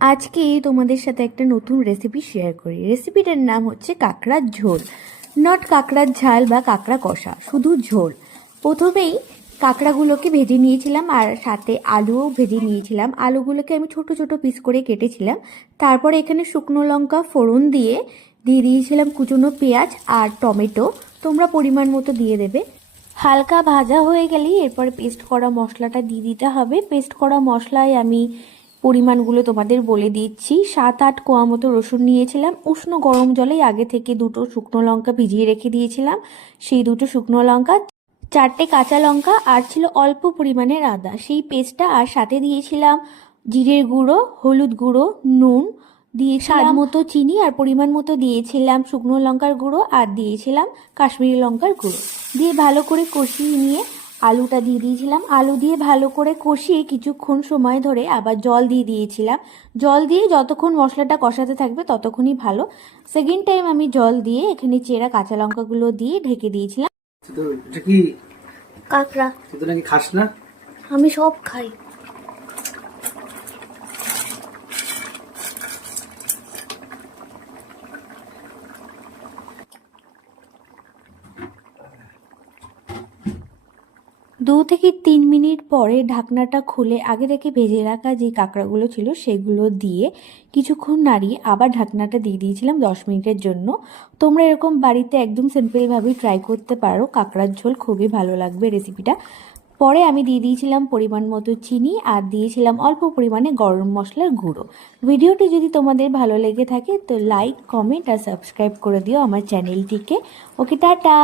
আজকে তোমাদের সাথে একটা নতুন রেসিপি শেয়ার করি। রেসিপিটার নাম হচ্ছে কাঁকড়ার ঝোল, নট কাঁকড়ার ঝাল বা কাঁকড়া কষা, শুধু ঝোল। প্রথমেই কাঁকড়াগুলোকে ভেজে নিয়েছিলাম আর সাথে আলুও ভেজে নিয়েছিলাম। আলুগুলোকে আমি ছোট ছোট পিস করে কেটেছিলাম। তারপরে এখানে শুকনো লঙ্কা ফোড়ন দিয়ে দিয়েছিলাম কুচনো পেঁয়াজ আর টমেটো, তোমরা পরিমাণ মতো দিয়ে দেবে। হালকা ভাজা হয়ে গেলেই এরপর পেস্ট করা মশলাটা দিয়ে দিতে হবে। পেস্ট করা মশলায় আমি পরিমাণগুলো তোমাদের বলে দিচ্ছি। 7-8 কোয়া মতো রসুন নিয়েছিলাম। উষ্ণ গরম জলেই আগে থেকে 2টো শুকনো লঙ্কা ভিজিয়ে রেখে দিয়েছিলাম, সেই 2টো শুকনো লঙ্কা, 4টে কাঁচা লঙ্কা আর ছিল অল্প পরিমাণের আদা, সেই পেস্টটা। আর সাথে দিয়েছিলাম জিরের গুঁড়ো, হলুদ গুঁড়ো, নুন, দিয়ে স্বাদ মতো চিনি, আর পরিমাণ মতো দিয়েছিলাম শুকনো লঙ্কার গুঁড়ো আর দিয়েছিলাম কাশ্মীরি লঙ্কার গুঁড়ো। দিয়ে ভালো করে কষিয়ে নিয়ে আলুটা দিয়ে দিয়েছিলাম। আলু দিয়ে ভালো করে কষিয়ে কিছুক্ষণ সময় ধরে আবার জল দিয়ে দিয়েছিলাম। জল দিয়ে যতক্ষণ মশলাটা কষাতে থাকবে ততক্ষণই ভালো। সেকেন্ড টাইম আমি জল দিয়ে এখানে চেরা কাঁচা লঙ্কাগুলো দিয়ে ঢেকে দিয়েছিলাম। কাঁকড়া তুই তো নাকি খাস না? আমি সব খাই। দু থেকে 3 মিনিট পরে ঢাকনাটা খুলে আগে থেকে ভেজে রাখা যে কাঁকড়াগুলো ছিল সেগুলো দিয়ে কিছুক্ষণ নাড়িয়ে আবার ঢাকনাটা দিয়ে দিয়েছিলাম 10 মিনিটের জন্য। তোমরা এরকম বাড়িতে একদম সিম্পলভাবেই ট্রাই করতে পারো, কাঁকড়ার ঝোল খুবই ভালো লাগবে রেসিপিটা। পরে আমি দিয়ে দিয়েছিলাম পরিমাণ মতো চিনি আর দিয়েছিলাম অল্প পরিমাণে গরম মশলার গুঁড়ো। ভিডিওটি যদি তোমাদের ভালো লেগে থাকে তো লাইক, কমেন্ট আর সাবস্ক্রাইব করে দিও আমার চ্যানেলটিকে। ওকে, টাটা।